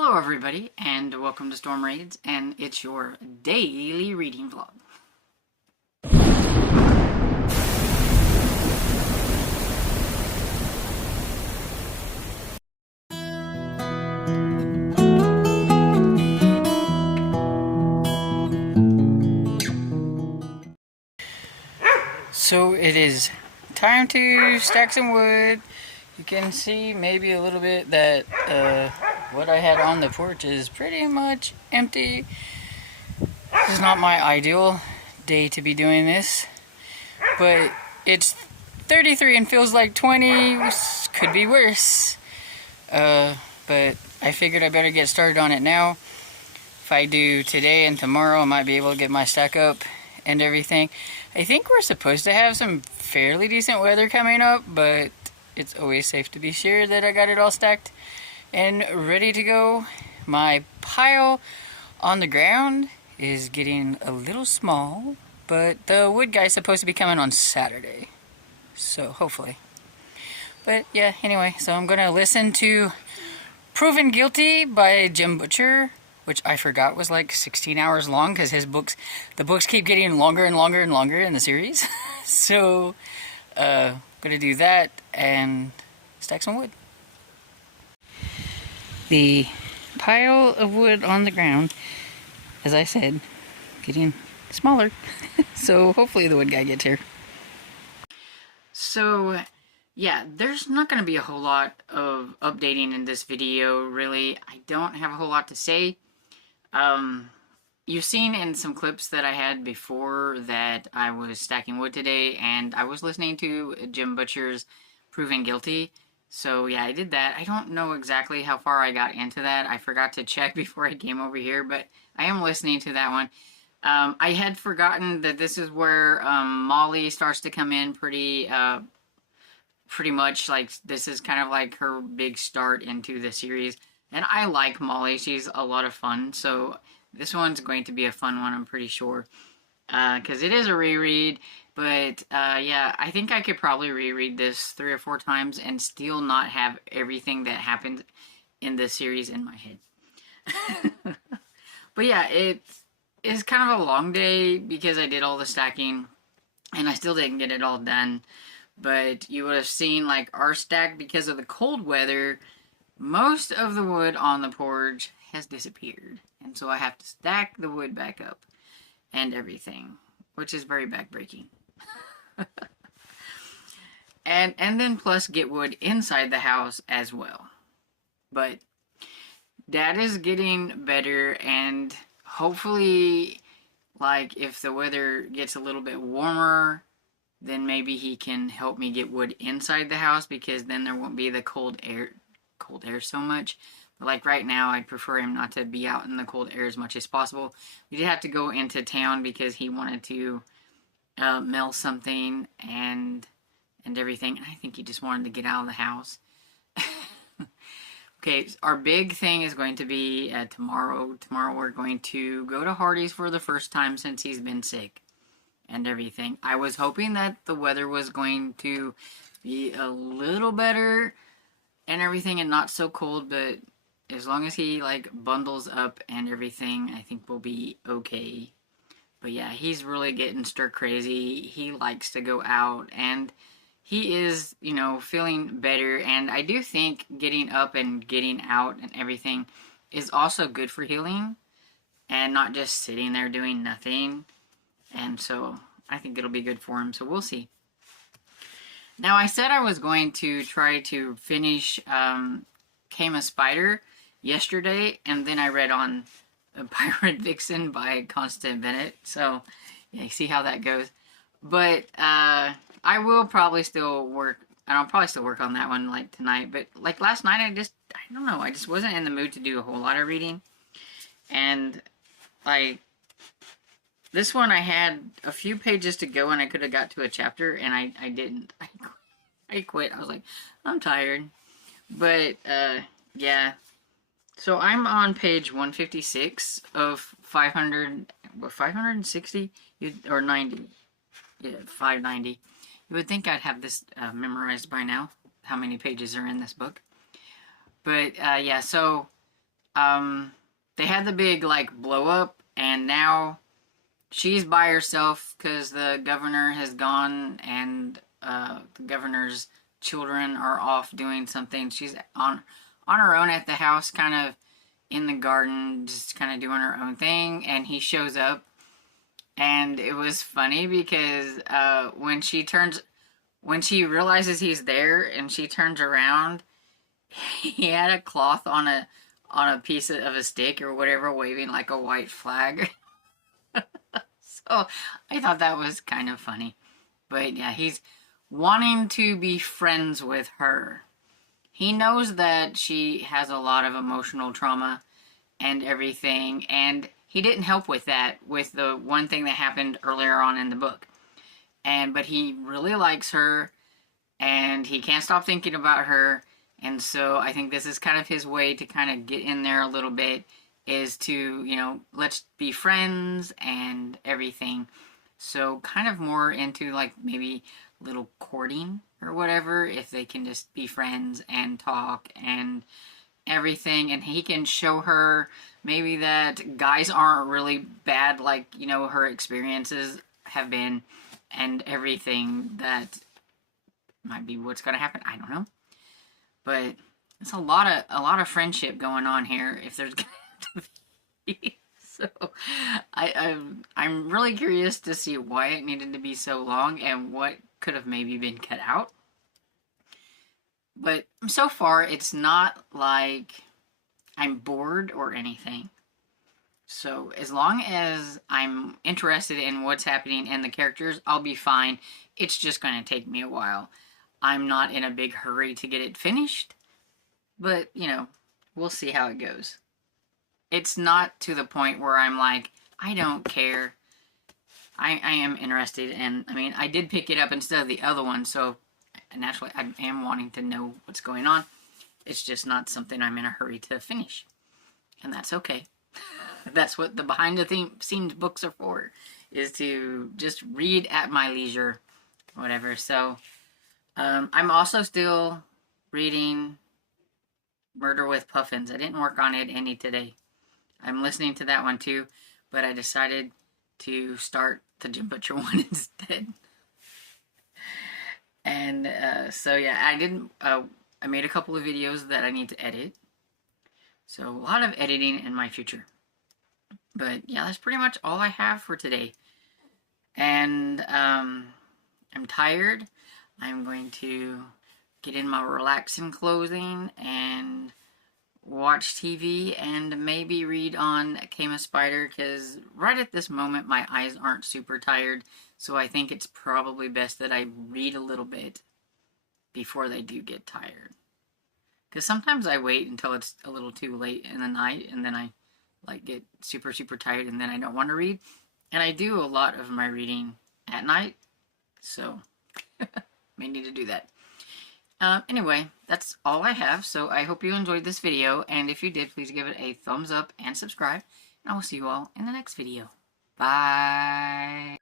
Hello everybody, and welcome to Storm Raids, and it's your daily reading vlog. So it is time to stack some wood. You can see maybe a little bit that what I had on the porch is pretty much empty. This is not my ideal day to be doing this, but it's 33 and feels like 20, which could be worse. But I figured I better get started on it now. If I do today and tomorrow, I might be able to get my stack up and everything. I think we're supposed to have some fairly decent weather coming up, but it's always safe to be sure that I got it all stacked and ready to go. My pile on the ground is getting a little small, but the wood guy's supposed to be coming on Saturday, so hopefully. But yeah, anyway, so I'm gonna listen to Proven Guilty by Jim Butcher, which I forgot was like 16 hours long because the books keep getting longer and longer and longer in the series. So, gonna do that and stack some wood. The pile of wood on the ground, as I said, getting smaller. So hopefully the wood guy gets here. So, yeah, there's not going to be a whole lot of updating in this video, really. I don't have a whole lot to say. You've seen in some clips that I had before that I was stacking wood today, and I was listening to Jim Butcher's Proven Guilty. So yeah, I did that. I don't know exactly how far I got into that. I forgot to check before I came over here, but I am listening to that one. I had forgotten that this is where Molly starts to come in pretty much. Like, this is kind of like her big start into the series. And I like Molly. She's a lot of fun. So this one's going to be a fun one, I'm pretty sure. Because it is a reread. But, yeah, I think I could probably reread this 3 or 4 times and still not have everything that happened in this series in my head. But yeah, it is kind of a long day because I did all the stacking. And I still didn't get it all done. But you would have seen, like, our stack, because of the cold weather, most of the wood on the porch has disappeared. And so I have to stack the wood back up and everything, which is very backbreaking. and then plus get wood inside the house as well. But Dad is getting better, and hopefully, like, if the weather gets a little bit warmer, then maybe he can help me get wood inside the house, because then there won't be the cold air so much. But like right now, I'd prefer him not to be out in the cold air as much as possible. We did have to go into town because he wanted to mail something and everything. And I think he just wanted to get out of the house. Okay, our big thing is going to be tomorrow. Tomorrow we're going to go to Hardee's for the first time since he's been sick and everything. I was hoping that the weather was going to be a little better and everything and not so cold, but as long as he, like, bundles up and everything, I think we'll be okay. But yeah, he's really getting stir crazy. He likes to go out, and he is, you know, feeling better. And I do think getting up and getting out and everything is also good for healing and not just sitting there doing nothing. And so I think it'll be good for him. So we'll see. Now, I said I was going to try to finish Came a Spider yesterday, and then I read on Pirate Vixen by Constance Bennett. So, yeah, you see how that goes. But I will probably still work, and I'll probably still work on that one, like, tonight. But, like, last night, I don't know, I just wasn't in the mood to do a whole lot of reading. And, like, this one, I had a few pages to go, and I could have got to a chapter, and I didn't. I quit. I was like, I'm tired. But, yeah. So I'm on page 156 of 560? Or 90. Yeah, 590. You would think I'd have this memorized by now, how many pages are in this book. But, yeah, so they had the big, like, blow up, and now she's by herself because the governor has gone, and the governor's children are off doing something. She's on her own at the house, kind of in the garden, just kind of doing her own thing, and he shows up, and it was funny because when she realizes he's there and she turns around, he had a cloth on a piece of a stick or whatever, waving like a white flag. So I thought that was kind of funny. But yeah, he's wanting to be friends with her. He knows that she has a lot of emotional trauma and everything, and he didn't help with that, with the one thing that happened earlier on in the book. But he really likes her, and he can't stop thinking about her, and so I think this is kind of his way to kind of get in there a little bit, is to, let's be friends and everything. So kind of more into like maybe little courting or whatever, if they can just be friends and talk and everything, and he can show her maybe that guys aren't really bad like, her experiences have been, and everything. That might be what's going to happen. I don't know. But it's a lot of friendship going on here, if there's going to be. So I'm really curious to see why it needed to be so long and what could have maybe been cut out. But so far, it's not like I'm bored or anything. So as long as I'm interested in what's happening and the characters, I'll be fine. It's just going to take me a while. I'm not in a big hurry to get it finished, but, we'll see how it goes. It's not to the point where I'm like, I don't care. I am interested, and, I did pick it up instead of the other one, so naturally I am wanting to know what's going on. It's just not something I'm in a hurry to finish, and that's okay. That's what the behind the scenes books are for, is to just read at my leisure, whatever. So I'm also still reading Murder with Puffins. I didn't work on it any today. I'm listening to that one too, but I decided to start the Jim Butcher one instead. And so yeah, I made a couple of videos that I need to edit. So a lot of editing in my future. But yeah, that's pretty much all I have for today. And I'm tired. I'm going to get in my relaxing clothing and watch TV and maybe read on Came a Spider, because right at this moment my eyes aren't super tired, so I think it's probably best that I read a little bit before they do get tired. Because sometimes I wait until it's a little too late in the night, and then I get super tired, and then I don't want to read. And I do a lot of my reading at night, so may need to do that. Anyway, that's all I have, so I hope you enjoyed this video, and if you did, please give it a thumbs up and subscribe, and I will see you all in the next video. Bye!